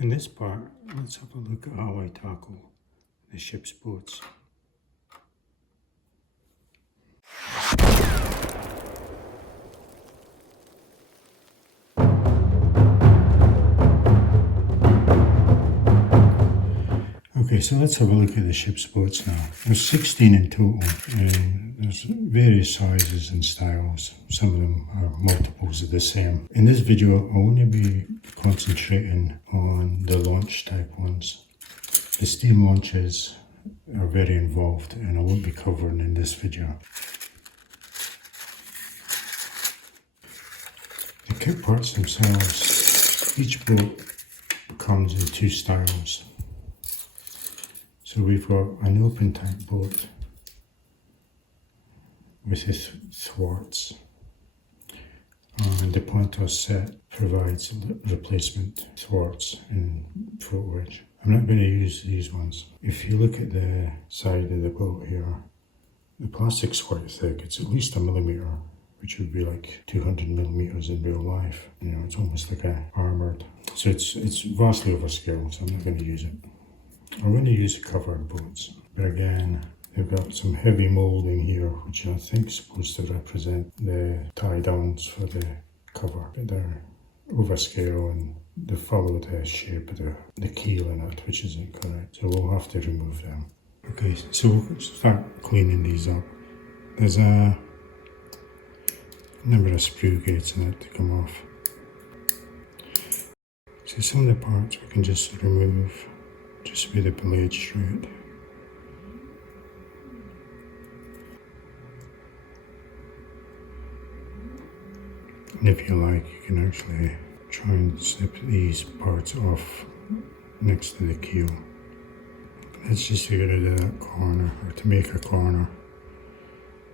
In this part, let's have a look at how I tackle the ship's boats. Okay, so let's have a look at the ship's boats now. There's 16 in total, and there's various sizes and styles. Some of them are multiples of the same. In this video, I'll only be concentrating on the launch type ones. The steam launches are very involved and I won't be covering in this video. The kit parts themselves, each boat comes in two styles. So we've got an open tank boat with its thwarts, and the Pontos set provides replacement thwarts in float wedge. I'm not going to use these ones. If you look at the side of the boat here, the plastic's quite thick. It's at least 1 millimeter, which would be like 200 millimeters in real life. You know, it's almost like a armoured. So it's vastly overscale, so I'm not going to use it. I'm going to use covered boats, but again, they've got some heavy moulding here, which I think is supposed to represent the tie downs for the cover, but they're overscale and they follow the shape of the keel in it, which isn't correct, so we'll have to remove them. Okay, so we'll start cleaning these up. There's a number of screw gates in it to come off. So some of the parts we can just remove just with a blade straight. And if you like, you can actually try and snip these parts off next to the keel. That's just to get rid of that corner, or to make a corner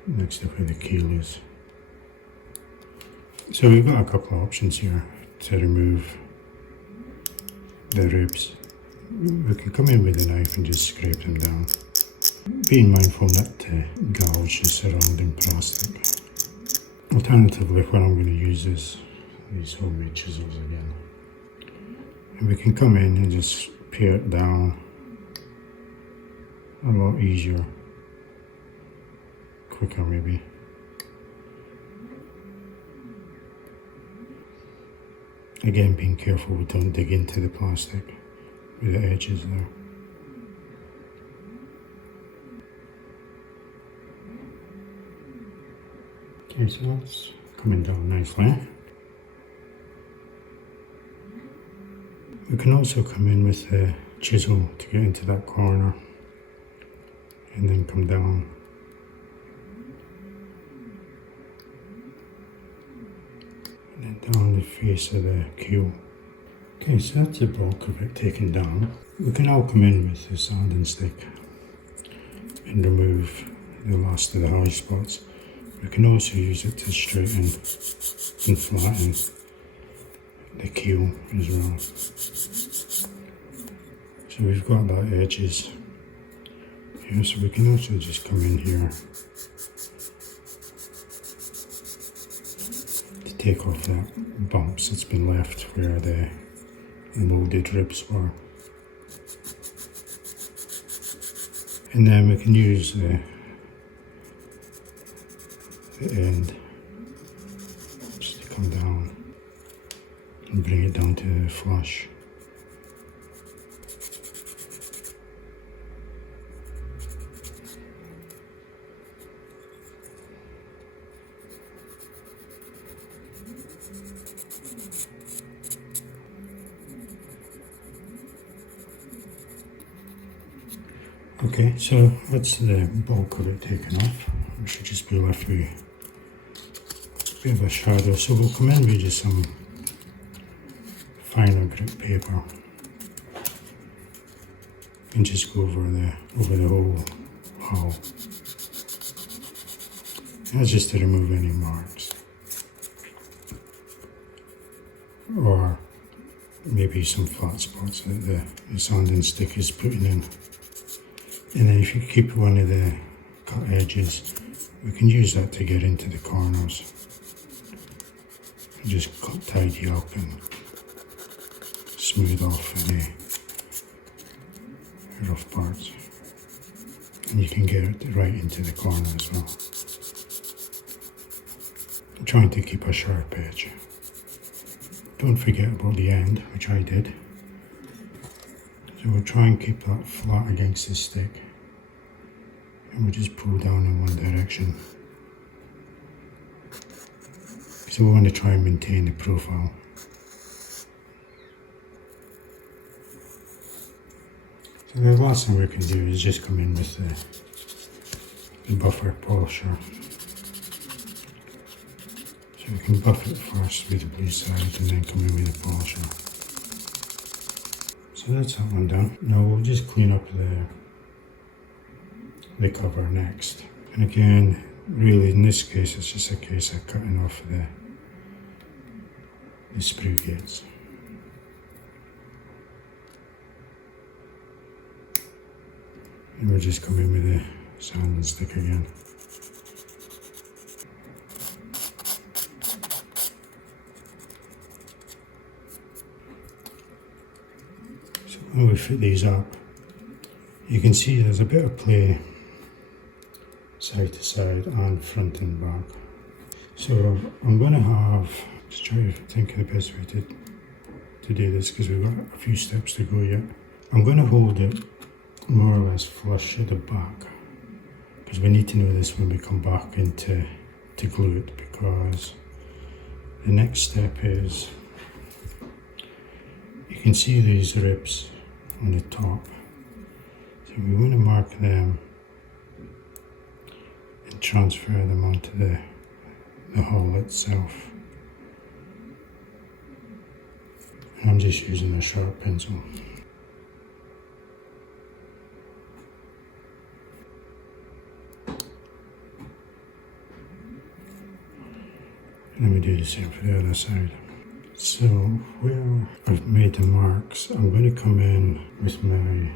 next to where the keel is. So we've got a couple of options here to remove the ribs. We can come in with a knife and just scrape them down, being mindful not to gouge the surrounding plastic. Alternatively, what I'm going to use is these homemade chisels again. And we can come in and just pare it down a lot easier, quicker maybe. Again, being careful we don't dig into the plastic with the edges there. Okay, so that's coming down nicely. We can also come in with the chisel to get into that corner and then come down. And then down the face of the keel. Okay, so that's the bulk of it taken down. We can now come in with the sanding stick and remove the last of the high spots. We can also use it to straighten and flatten the keel as well. So we've got that edges here, so we can also just come in here to take off that bumps that's been left where the moulded ribs were. And then we can use the end just to come down and bring it down to the flush. Okay, so that's the bulk of it taken off. We should just be left with a bit of a shadow. So we'll come in with just some finer grit paper and just go over the whole hull. That's just to remove any marks, or maybe some flat spots that the sanding stick is putting in. And then if you keep one of the cut edges, we can use that to get into the corners. And just tidy up and smooth off any rough parts. And you can get it right into the corner as well. I'm trying to keep a sharp edge. Don't forget about the end, which I did. So we'll try and keep that flat against the stick. And we'll just pull down in one direction. So we want to try and maintain the profile. So the last thing we can do is just come in with the buffer polisher. So we can buff it first with the blue side and then come in with the polisher. So that's that one done. Now we'll just clean up the cover next. And again, really in this case it's just a case of cutting off the sprue gates. And we'll just come in with the sanding stick again. So when we fit these up, you can see there's a bit of play side to side and front and back. So I'm going to have, just try to think of the best way to do this because we've got a few steps to go yet. I'm going to hold it more or less flush at the back because we need to know this when we come back into to glue it, because the next step is, you can see these ribs on the top, so we want to mark them and transfer them onto the hull itself. And I'm just using a sharp pencil. And then we do the same for the other side. So where I've made the marks, I'm going to come in with my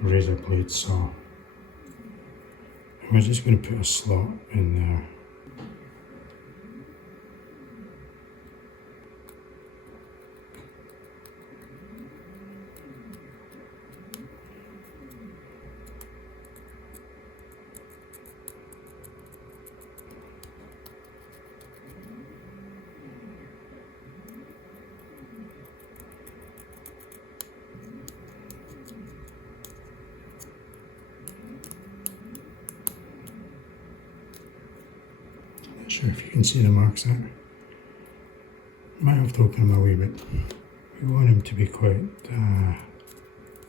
razor blade saw. And we're just going to put a slot in there. Not sure if you can see the marks there. Might have to open them a wee bit. We want them to be quite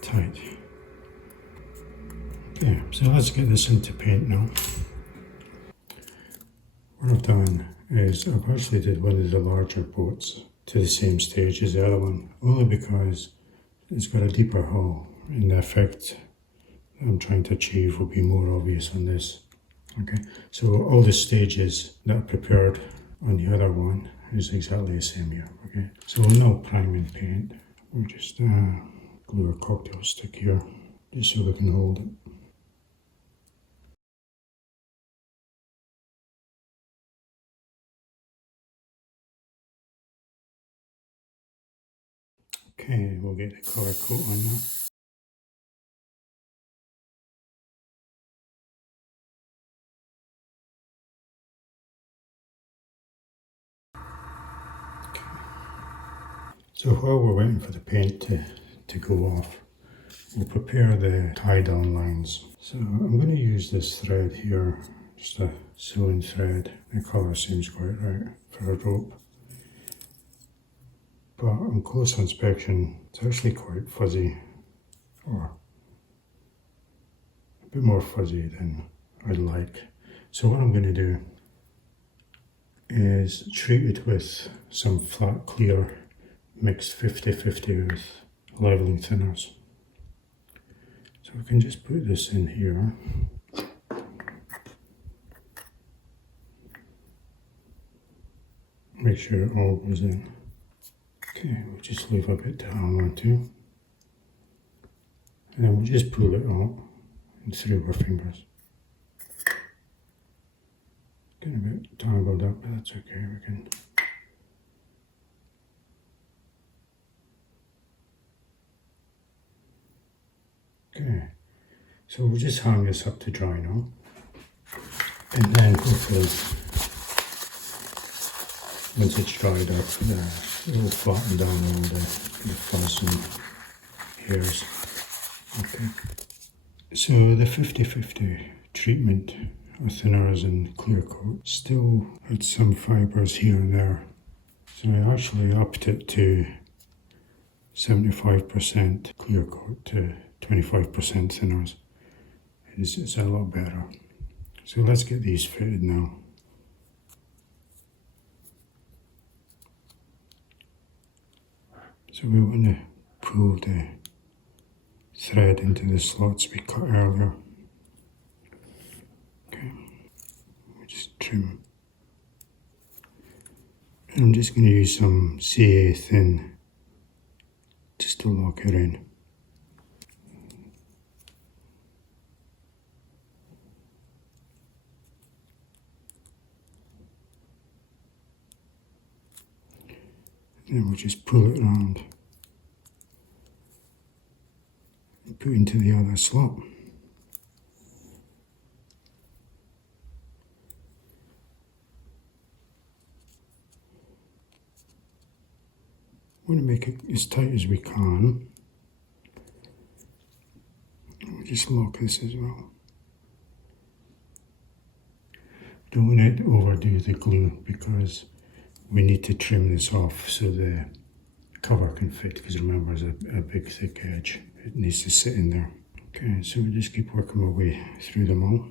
tight. Okay, so let's get this into paint now. What I've done is I've actually did one of the larger boats to the same stage as the other one, only because it's got a deeper hull and the effect that I'm trying to achieve will be more obvious on this. Okay, so all the stages that I prepared on the other one is exactly the same here. Okay, so we'll now prime and paint. We'll just glue a cocktail stick here just so we can hold it. Okay, we'll get the colour coat on now. So while we're waiting for the paint to go off, we'll prepare the tie down lines. So I'm going to use this thread here, just a sewing thread. The colour seems quite right for a rope. But on close inspection, it's actually quite fuzzy, or a bit more fuzzy than I'd like. So what I'm going to do is treat it with some flat clear mixed 50-50 with leveling thinners. So we can just put this in here. Make sure it all goes in. Okay, we'll just leave a bit to hang on to. And then we'll just pull it out and through our fingers. Getting a bit tangled up, but that's okay, we can. Okay, so we'll just hang this up to dry now, and then hopefully once it's dried up, it will flatten down all the fuzz and hairs. Okay, so the 50-50 treatment of thinners and clear coat still had some fibres here and there, so I actually upped it to 75% clear coat to 25% thinners. It's a lot better. So let's get these fitted now. So we want to pull the thread into the slots we cut earlier. Okay, we just trim. And I'm just going to use some CA thin just to lock it in. Then we'll just pull it around and put into the other slot. We want to make it as tight as we can. We'll just lock this as well. Don't want to overdo the glue because we need to trim this off so the cover can fit, because remember there's a big thick edge. It needs to sit in there. Okay, so we just keep working our way through them all.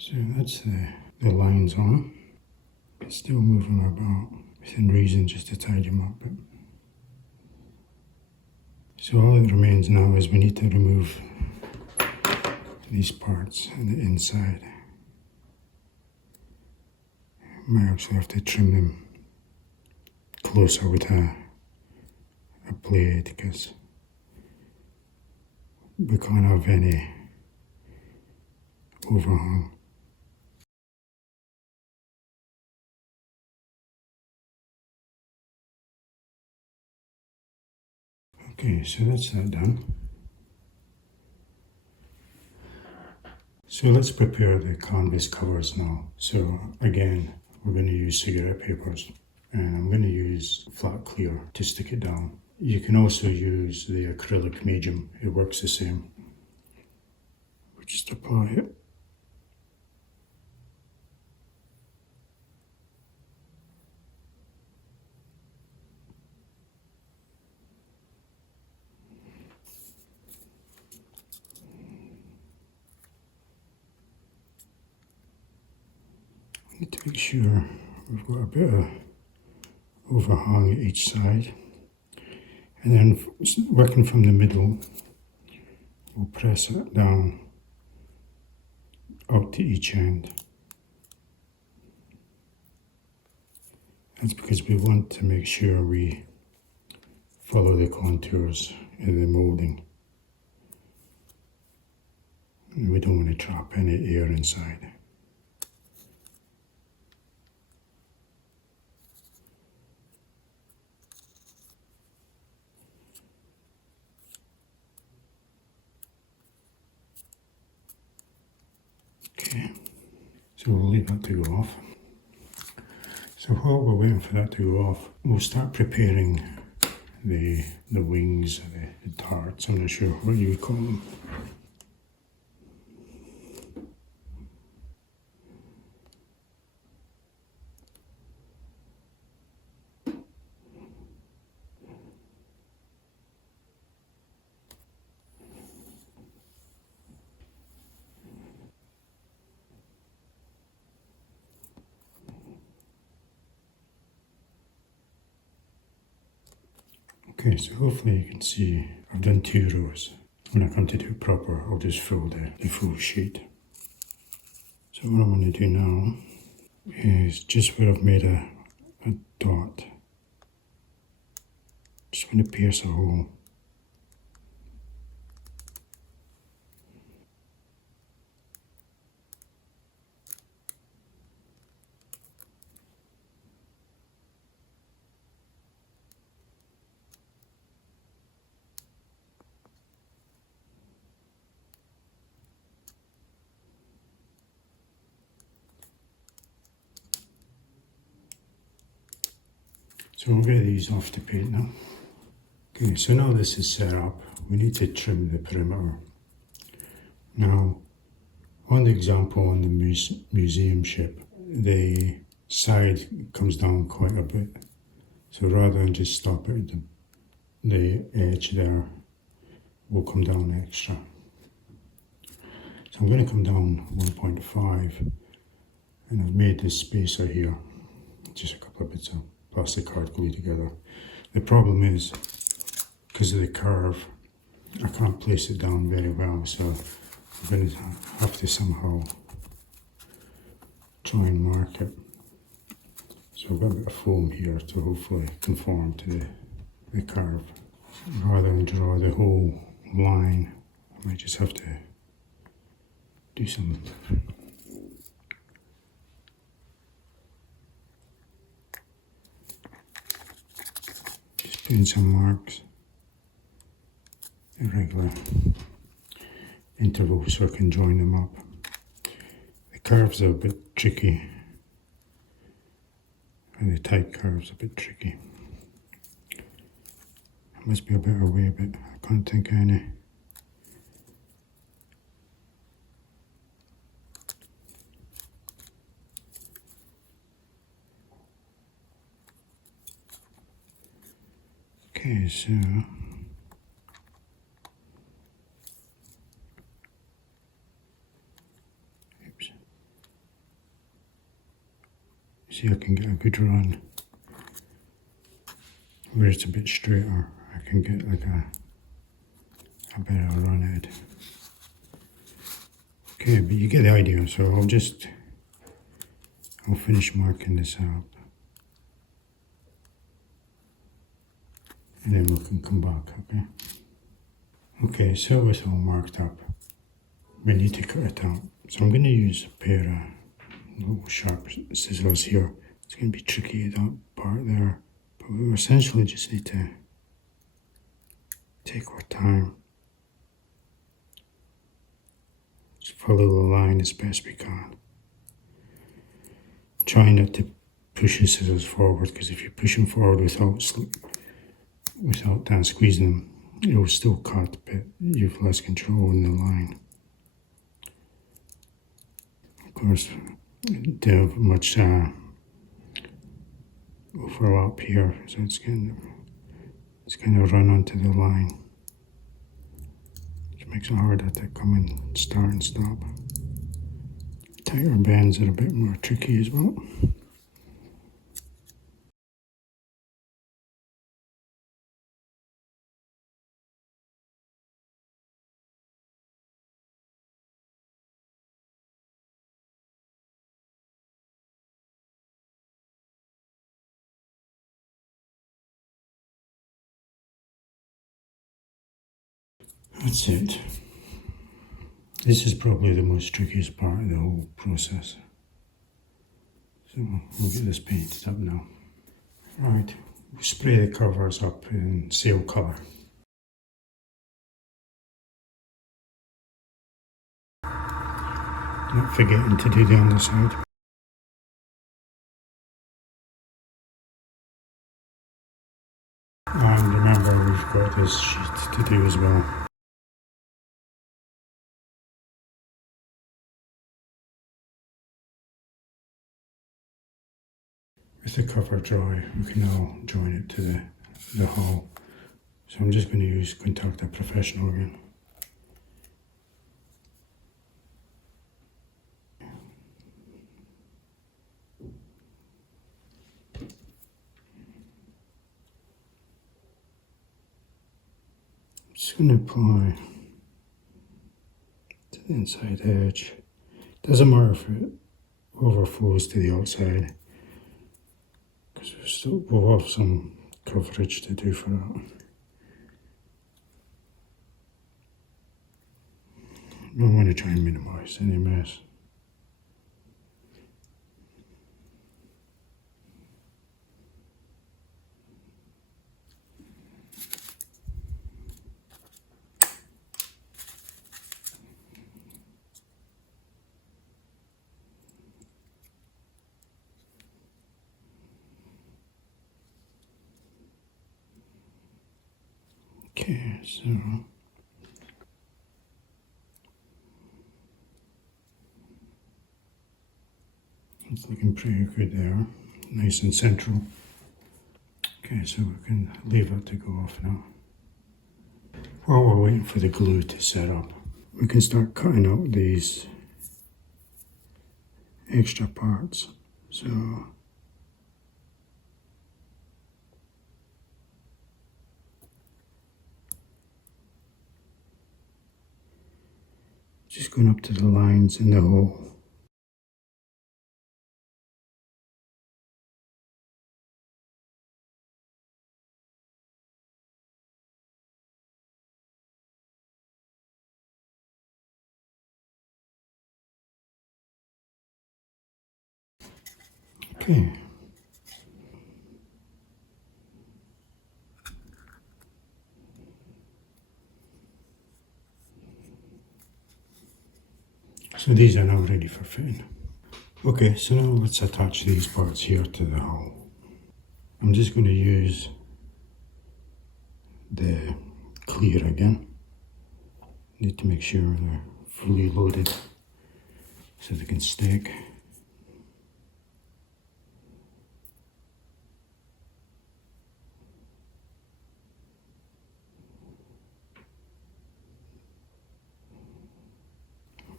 So that's the lines on. It's still moving about within reason just to tidy them up. So all that remains now is we need to remove these parts on the inside. Might actually have to trim them closer with a blade because we can't have any overhang. Okay, so that's that done. So let's prepare the canvas covers now. So again, we're going to use cigarette papers, and I'm going to use flat clear to stick it down. You can also use the acrylic medium, it works the same. We just apply it. Need to make sure we've got a bit of overhang at each side, and then working from the middle, we'll press it down out to each end, That's because we want to make sure we follow the contours in the moulding. And we don't want to trap any air inside. Okay, so we'll leave that to go off. So while we're waiting for that to go off, we'll start preparing the wings, the darts, I'm not sure what you would call them. Okay, so hopefully you can see I've done 2 rows. When I come to do it proper, I'll just fill the full sheet. So what I'm going to do now is just where I've made a dot, just going to pierce a hole. So we'll get these off the paint now. Okay, so now this is set up, we need to trim the perimeter. Now, on the example on the museum ship, the side comes down quite a bit. So rather than just stop it at the edge there, we'll come down extra. So I'm going to come down 1.5, and I've made this spacer here, just a couple of bits of plastic card glued together. The problem is, because of the curve, I can't place it down very well, so I'm going to have to somehow try and mark it. So I've got a bit of foam here to hopefully conform to the curve. Rather than draw the whole line, I might just have to do some just putting some marks at regular intervals so I can join them up. The curves are a bit tricky, and the tight curves are a bit tricky. There must be a better way, but I can't think of any. Okay, so oops. See, I can get a good run where it's a bit straighter. I can get like a better run ahead. Okay, but you get the idea. So I'll finish marking this up, and then we can come back. Okay. Okay, so it's all marked up. We need to cut it out. So I'm going to use a pair of little sharp scissors here. It's going to be tricky, that part there, but we essentially just need to take our time. Just follow the line as best we can. Try not to push the scissors forward, because if you push them forward without squeezing them, it will still cut, but you've less control in the line. Of course, don't have much overlap here, so it's going to run onto the line, which makes it harder to come and start and stop. Tighter bends are a bit more tricky as well. That's it. This is probably the most trickiest part of the whole process. So we'll get this painted up now. Right, we'll spray the covers up in sail colour. Not forgetting to do the underside. And remember, we've got this sheet to do as well. With the cover dry, we can now join it to the hull. So I'm just going to contact a professional again. Just going to apply to the inside edge. Doesn't matter if it overflows to the outside, because we'll have some coverage to do for that. I want to try and minimise any mess. Okay, so it's looking pretty good there, nice and central. Okay, so we can leave it to go off now. While we're waiting for the glue to set up, we can start cutting out these extra parts. So just going up to the lines in the hole. Okay. So these are now ready for fitting. Okay, so now let's attach these parts here to the hull. I'm just going to use the clear again. Need to make sure they're fully loaded so they can stick.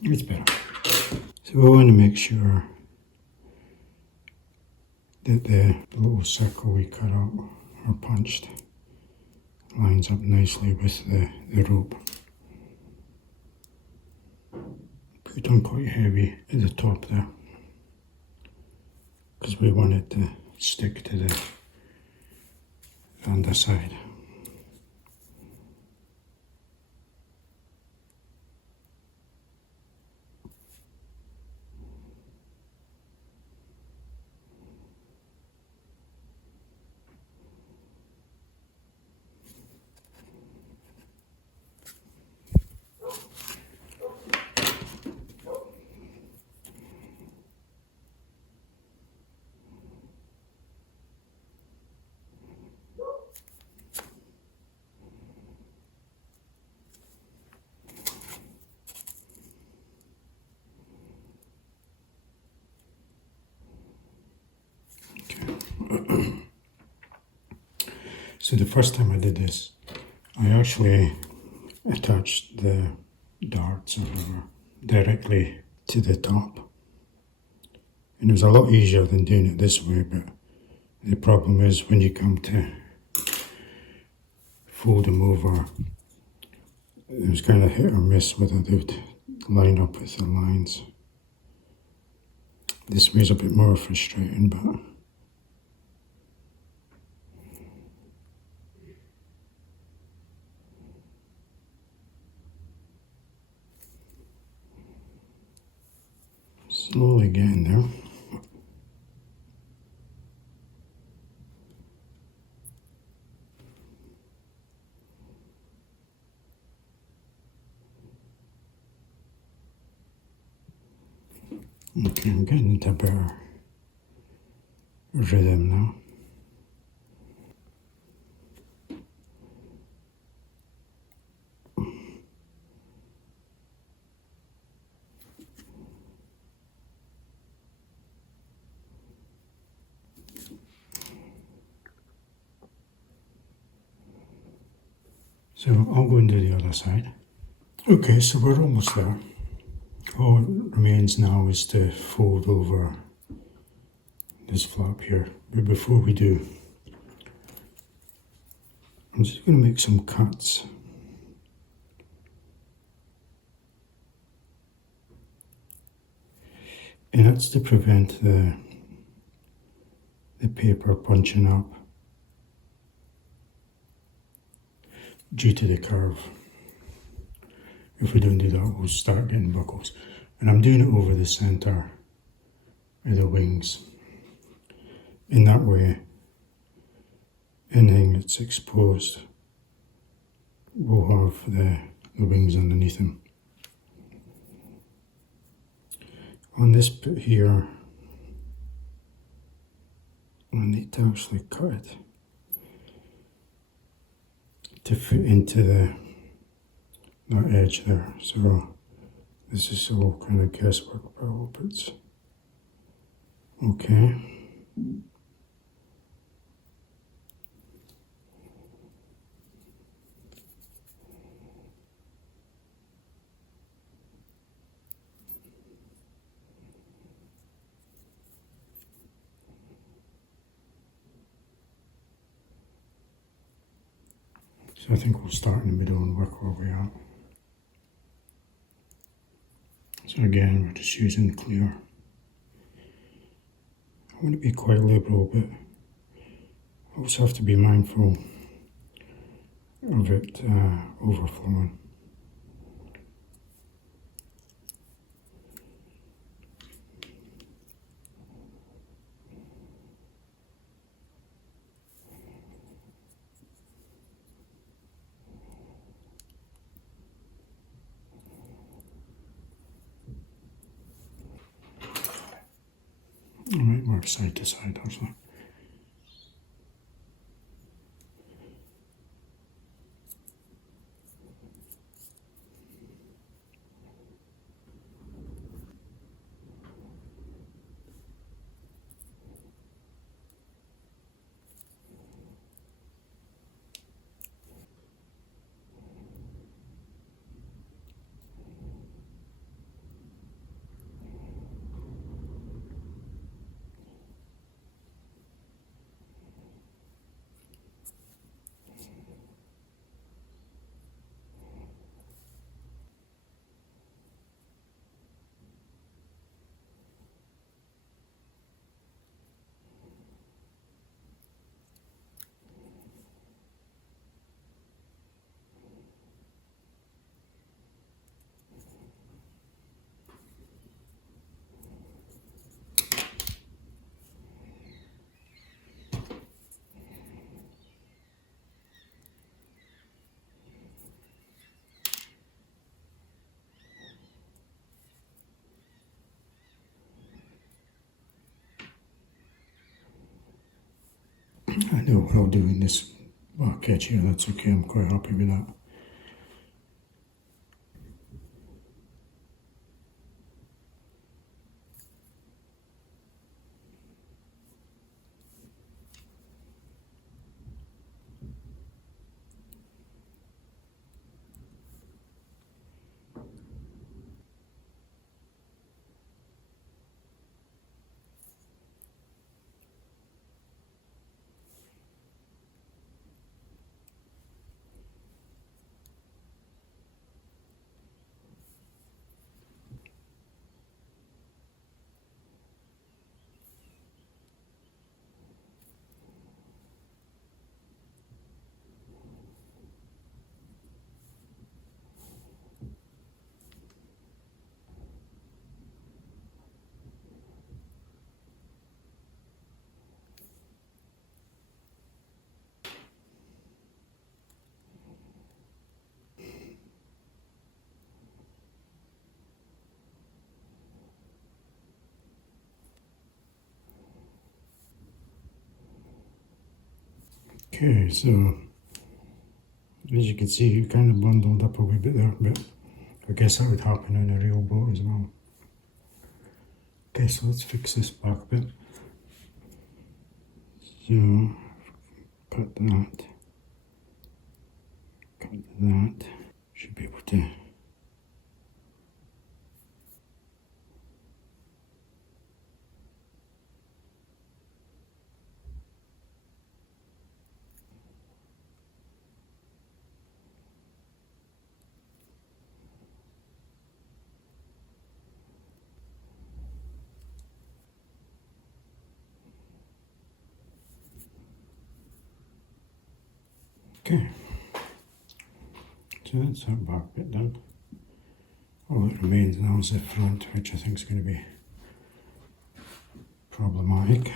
It's better. So we want to make sure that the little circle we cut out or punched lines up nicely with the rope. Put it on quite heavy at the top there, because we want it to stick to the underside. So the first time I did this, I actually attached the darts or whatever directly to the top. And it was a lot easier than doing it this way, but the problem is when you come to fold them over, it was kind of hit or miss whether they would line up with the lines. This way is a bit more frustrating, but Slowly getting there. Okay, I'm getting into a better rhythm now. So I'll go and do the other side. Okay, so we're almost there. All it remains now is to fold over this flap here. But before we do, I'm just going to make some cuts. And that's to prevent the paper punching up due to the curve. If we don't do that, we'll start getting buckles. And I'm doing it over the centre of the wings. In that way, anything that's exposed will have the wings underneath them. On this bit here, I need to actually cut it to fit into that edge there. So this is all kind of guesswork, but I hope it's okay. So I think we'll start in the middle and work our way out. So again, we're just using clear. I want to be quite liberal, but I also have to be mindful of it overflowing. I might work side to side actually. I know what I'll do in this back edge here, that's okay, I'm quite happy with that. Okay, so as you can see, it kind of bundled up a wee bit there, but I guess that would happen on a real boat as well. Okay, so let's fix this back a bit. So, cut that, should be able to. Okay, so that's that back bit done. All that remains now is the front, which I think is going to be problematic.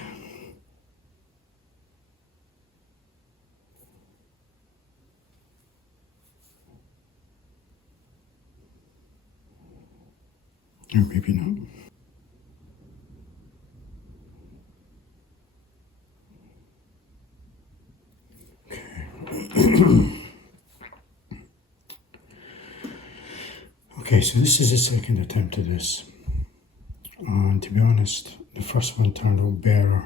Or maybe not. Okay, so this is the second attempt at this, and to be honest, the first one turned out better.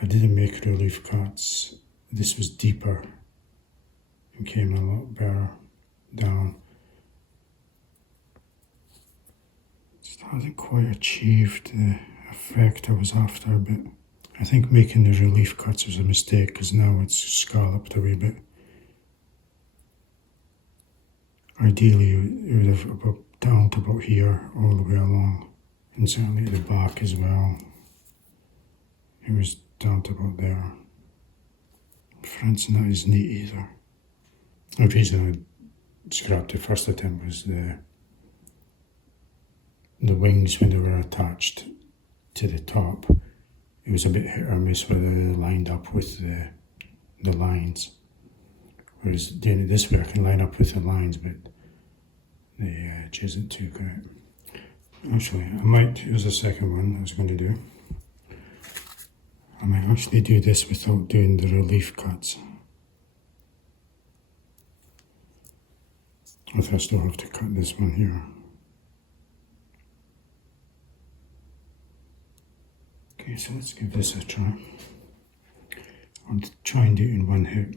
I didn't make relief cuts. This was deeper and came a lot better down. Just hasn't quite achieved the effect I was after, but I think making the relief cuts was a mistake because now it's scalloped a wee bit. Ideally, it would have about down to about here, all the way along, and certainly at the back as well. It was down to about there. Front's not as neat either. The reason I scrapped the first attempt was the wings when they were attached to the top. It was a bit hit or miss whether they lined up with the lines. Whereas doing it this way, I can line up with the lines, but the edge isn't too great. Actually, here's the second one I was going to do. I might actually do this without doing the relief cuts. I still have to cut this one here. Okay, so let's give this a try. I'll try and do it in one hit.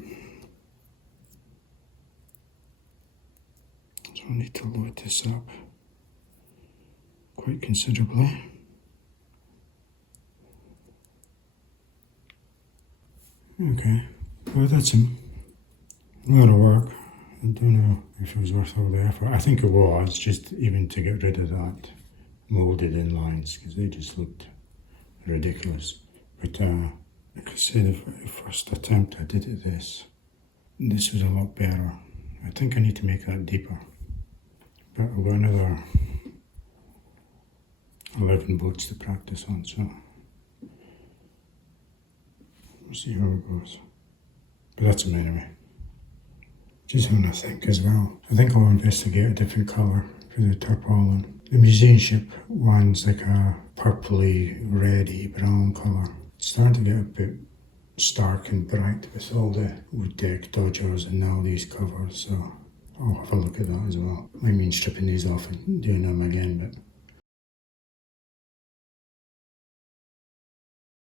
So I need to load this up quite considerably. Okay, well that's a lot of work. I don't know if it was worth all the effort. I think it was, just even to get rid of that moulded in lines, because they just looked ridiculous. But like I said, the very first attempt I did at this was a lot better. I think I need to make that deeper. But I've got another 11 boats to practice on, so we'll see how it goes. But that's them anyway. Just having a think as well. I think I'll investigate a different colour for the tarpaulin. The musicianship one's like a purpley, reddy, brown colour. It's starting to get a bit stark and bright with all the wood deck dodgers and now these covers, so I'll have a look at that as well. Might mean stripping these off and doing them again, but